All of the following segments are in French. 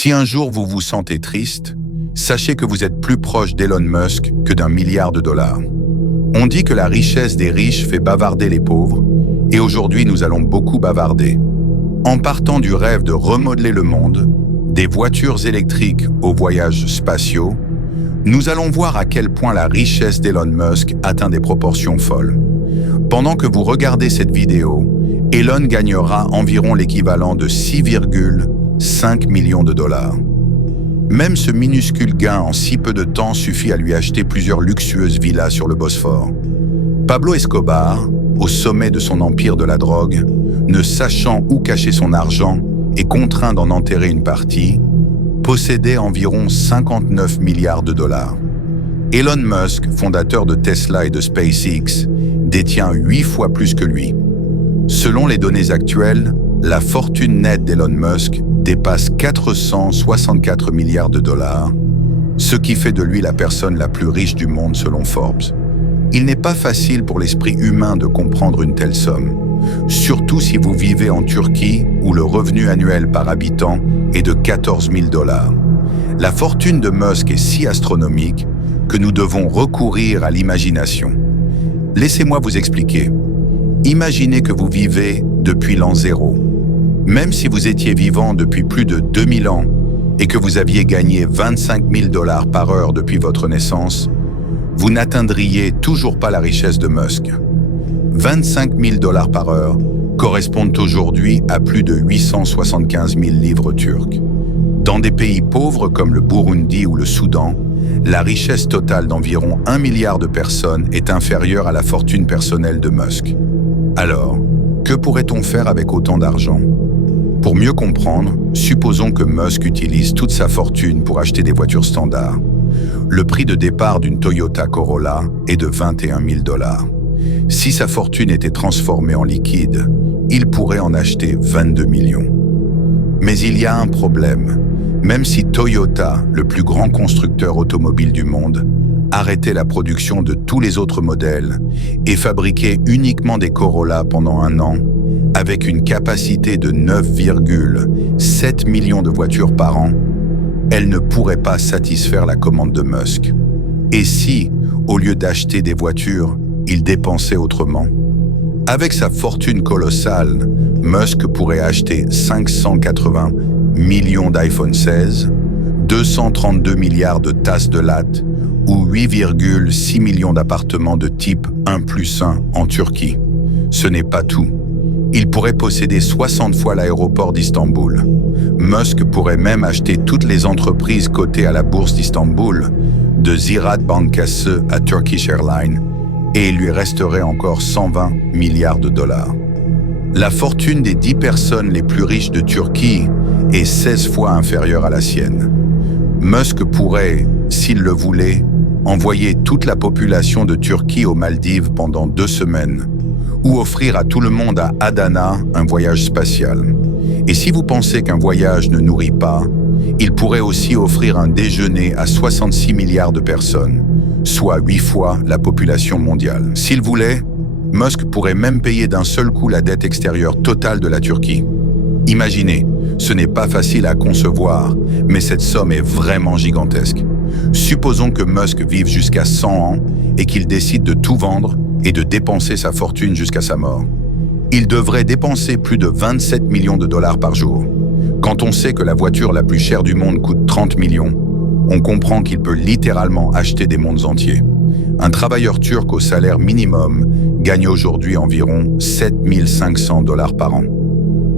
Si un jour vous vous sentez triste, sachez que vous êtes plus proche d'Elon Musk que d'1 milliard de dollars. On dit que la richesse des riches fait bavarder les pauvres, et aujourd'hui nous allons beaucoup bavarder. En partant du rêve de remodeler le monde, des voitures électriques aux voyages spatiaux, nous allons voir à quel point la richesse d'Elon Musk atteint des proportions folles. Pendant que vous regardez cette vidéo, Elon gagnera environ l'équivalent de 6,5 millions de dollars. Même ce minuscule gain en si peu de temps suffit à lui acheter plusieurs luxueuses villas sur le Bosphore. Pablo Escobar, au sommet de son empire de la drogue, ne sachant où cacher son argent et contraint d'en enterrer une partie, possédait environ 59 milliards de dollars. Elon Musk, fondateur de Tesla et de SpaceX, détient 8 fois plus que lui. Selon les données actuelles, la fortune nette d'Elon Musk dépasse 464 milliards de dollars, ce qui fait de lui la personne la plus riche du monde selon Forbes. Il n'est pas facile pour l'esprit humain de comprendre une telle somme, surtout si vous vivez en Turquie où le revenu annuel par habitant est de 14 000 dollars. La fortune de Musk est si astronomique que nous devons recourir à l'imagination. Laissez-moi vous expliquer. Imaginez que vous vivez depuis l'an 0. Même si vous étiez vivant depuis plus de 2000 ans et que vous aviez gagné 25 000 dollars par heure depuis votre naissance, vous n'atteindriez toujours pas la richesse de Musk. 25 000 dollars par heure correspondent aujourd'hui à plus de 875 000 livres turcs. Dans des pays pauvres comme le Burundi ou le Soudan, la richesse totale d'environ 1 milliard de personnes est inférieure à la fortune personnelle de Musk. Alors, que pourrait-on faire avec autant d'argent? Pour mieux comprendre, supposons que Musk utilise toute sa fortune pour acheter des voitures standards. Le prix de départ d'une Toyota Corolla est de 21 000 dollars. Si sa fortune était transformée en liquide, il pourrait en acheter 22 millions. Mais il y a un problème. Même si Toyota, le plus grand constructeur automobile du monde, arrêtait la production de tous les autres modèles et fabriquait uniquement des Corolla pendant un an, avec une capacité de 9,7 millions de voitures par an, elle ne pourrait pas satisfaire la commande de Musk. Et si, au lieu d'acheter des voitures, il dépensait autrement? Avec sa fortune colossale, Musk pourrait acheter 580 millions d'iPhone 16, 232 milliards de tasses de latte ou 8,6 millions d'appartements de type 1+1 en Turquie. Ce n'est pas tout. Il pourrait posséder 60 fois l'aéroport d'Istanbul. Musk pourrait même acheter toutes les entreprises cotées à la bourse d'Istanbul, de Ziraat Bankası à Turkish Airlines, et il lui resterait encore 120 milliards de dollars. La fortune des 10 personnes les plus riches de Turquie est 16 fois inférieure à la sienne. Musk pourrait, s'il le voulait, envoyer toute la population de Turquie aux Maldives pendant 2 semaines, ou offrir à tout le monde à Adana un voyage spatial. Et si vous pensez qu'un voyage ne nourrit pas, il pourrait aussi offrir un déjeuner à 66 milliards de personnes, soit 8 fois la population mondiale. S'il voulait, Musk pourrait même payer d'un seul coup la dette extérieure totale de la Turquie. Imaginez, ce n'est pas facile à concevoir, mais cette somme est vraiment gigantesque. Supposons que Musk vive jusqu'à 100 ans et qu'il décide de tout vendre et de dépenser sa fortune jusqu'à sa mort. Il devrait dépenser plus de 27 millions de dollars par jour. Quand on sait que la voiture la plus chère du monde coûte 30 millions, on comprend qu'il peut littéralement acheter des mondes entiers. Un travailleur turc au salaire minimum gagne aujourd'hui environ 7 500 dollars par an.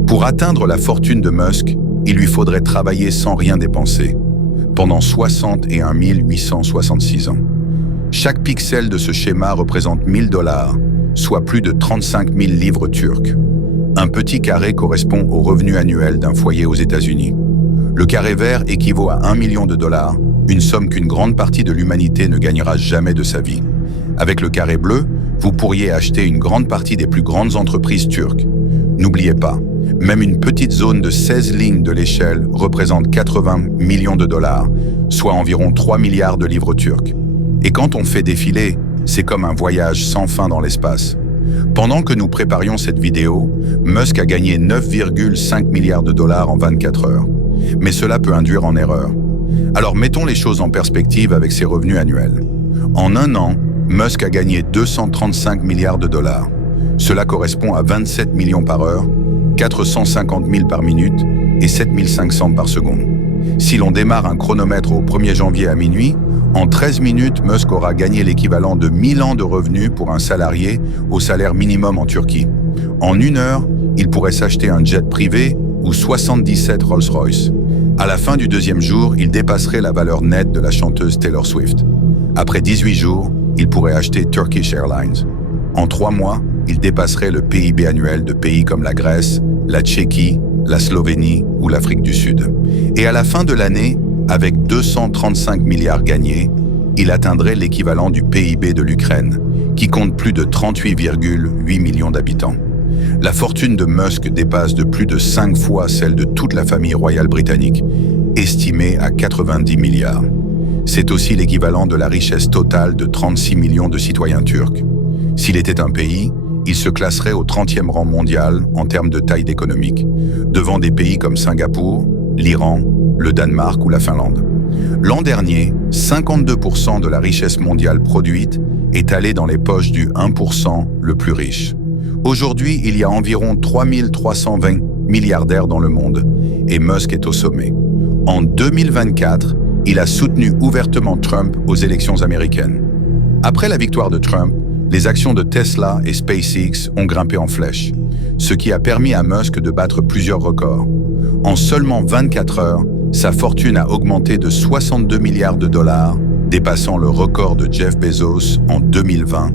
Pour atteindre la fortune de Musk, il lui faudrait travailler sans rien dépenser, pendant 61 866 ans. Chaque pixel de ce schéma représente 1 000 dollars, soit plus de 35 000 livres turcs. Un petit carré correspond au revenu annuel d'un foyer aux États-Unis. Le carré vert équivaut à 1 million de dollars, une somme qu'une grande partie de l'humanité ne gagnera jamais de sa vie. Avec le carré bleu, vous pourriez acheter une grande partie des plus grandes entreprises turques. N'oubliez pas, même une petite zone de 16 lignes de l'échelle représente 80 millions de dollars, soit environ 3 milliards de livres turcs. Et quand on fait défiler, c'est comme un voyage sans fin dans l'espace. Pendant que nous préparions cette vidéo, Musk a gagné 9,5 milliards de dollars en 24 heures. Mais cela peut induire en erreur. Alors mettons les choses en perspective avec ses revenus annuels. En un an, Musk a gagné 235 milliards de dollars. Cela correspond à 27 millions par heure, 450 000 par minute et 7 500 par seconde. Si l'on démarre un chronomètre au 1er janvier à minuit, en 13 minutes, Musk aura gagné l'équivalent de 1000 ans de revenus pour un salarié au salaire minimum en Turquie. En une heure, il pourrait s'acheter un jet privé ou 77 Rolls-Royce. À la fin du deuxième jour, il dépasserait la valeur nette de la chanteuse Taylor Swift. Après 18 jours, il pourrait acheter Turkish Airlines. En 3 mois, il dépasserait le PIB annuel de pays comme la Grèce, la Tchéquie, la Slovénie ou l'Afrique du Sud. Et à la fin de l'année, avec 235 milliards gagnés, il atteindrait l'équivalent du PIB de l'Ukraine, qui compte plus de 38,8 millions d'habitants. La fortune de Musk dépasse de plus de 5 fois celle de toute la famille royale britannique, estimée à 90 milliards. C'est aussi l'équivalent de la richesse totale de 36 millions de citoyens turcs. S'il était un pays, il se classerait au 30e rang mondial en termes de taille économique, devant des pays comme Singapour, l'Iran, le Danemark ou la Finlande. L'an dernier, 52% de la richesse mondiale produite est allée dans les poches du 1% le plus riche. Aujourd'hui, il y a environ 3320 milliardaires dans le monde et Musk est au sommet. En 2024, il a soutenu ouvertement Trump aux élections américaines. Après la victoire de Trump, les actions de Tesla et SpaceX ont grimpé en flèche, ce qui a permis à Musk de battre plusieurs records. En seulement 24 heures, sa fortune a augmenté de 62 milliards de dollars, dépassant le record de Jeff Bezos en 2020,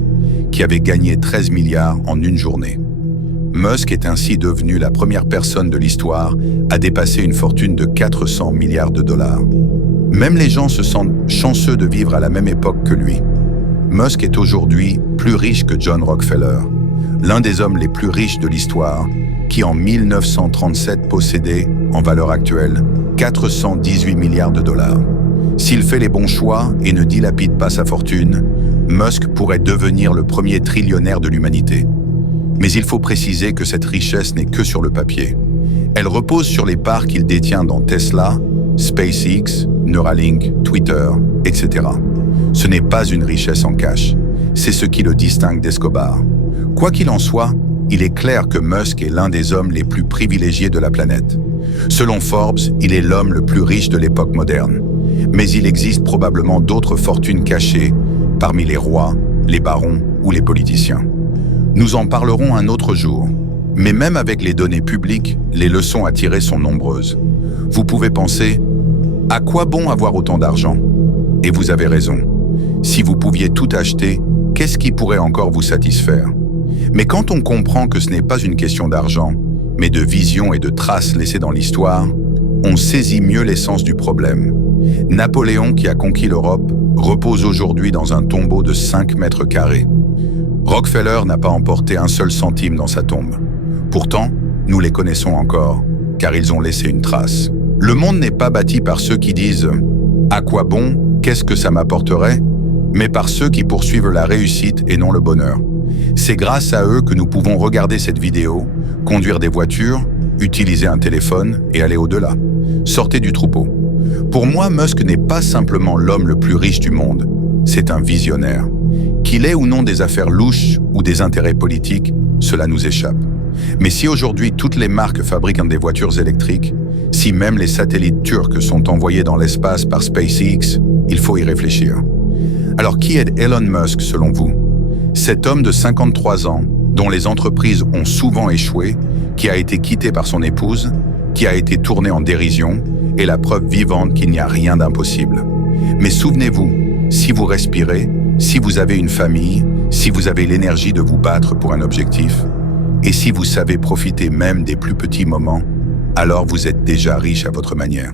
qui avait gagné 13 milliards en une journée. Musk est ainsi devenu la première personne de l'histoire à dépasser une fortune de 400 milliards de dollars. Même les gens se sentent chanceux de vivre à la même époque que lui. Musk est aujourd'hui plus riche que John Rockefeller, l'un des hommes les plus riches de l'histoire, qui en 1937 possédait, en valeur actuelle, 418 milliards de dollars. S'il fait les bons choix et ne dilapide pas sa fortune, Musk pourrait devenir le premier trillionnaire de l'humanité. Mais il faut préciser que cette richesse n'est que sur le papier. Elle repose sur les parts qu'il détient dans Tesla, SpaceX, Neuralink, Twitter, etc. Ce n'est pas une richesse en cash, c'est ce qui le distingue d'Escobar. Quoi qu'il en soit, il est clair que Musk est l'un des hommes les plus privilégiés de la planète. Selon Forbes, il est l'homme le plus riche de l'époque moderne. Mais il existe probablement d'autres fortunes cachées parmi les rois, les barons ou les politiciens. Nous en parlerons un autre jour. Mais même avec les données publiques, les leçons à tirer sont nombreuses. Vous pouvez penser, à quoi bon avoir autant d'argent? Et vous avez raison. Si vous pouviez tout acheter, qu'est-ce qui pourrait encore vous satisfaire? Mais quand on comprend que ce n'est pas une question d'argent, mais de vision et de traces laissées dans l'histoire, on saisit mieux l'essence du problème. Napoléon, qui a conquis l'Europe, repose aujourd'hui dans un tombeau de 5 mètres carrés. Rockefeller n'a pas emporté un seul centime dans sa tombe. Pourtant, nous les connaissons encore, car ils ont laissé une trace. Le monde n'est pas bâti par ceux qui disent « À quoi bon? Qu'est-ce que ça m'apporterait ?» mais par ceux qui poursuivent la réussite et non le bonheur. C'est grâce à eux que nous pouvons regarder cette vidéo, conduire des voitures, utiliser un téléphone et aller au-delà. Sortez du troupeau. Pour moi, Musk n'est pas simplement l'homme le plus riche du monde, c'est un visionnaire. Qu'il ait ou non des affaires louches ou des intérêts politiques, cela nous échappe. Mais si aujourd'hui toutes les marques fabriquent des voitures électriques, si même les satellites turcs sont envoyés dans l'espace par SpaceX, il faut y réfléchir. Alors qui est Elon Musk selon vous? Cet homme de 53 ans, dont les entreprises ont souvent échoué, qui a été quitté par son épouse, qui a été tourné en dérision, est la preuve vivante qu'il n'y a rien d'impossible. Mais souvenez-vous, si vous respirez, si vous avez une famille, si vous avez l'énergie de vous battre pour un objectif, et si vous savez profiter même des plus petits moments, alors vous êtes déjà riche à votre manière.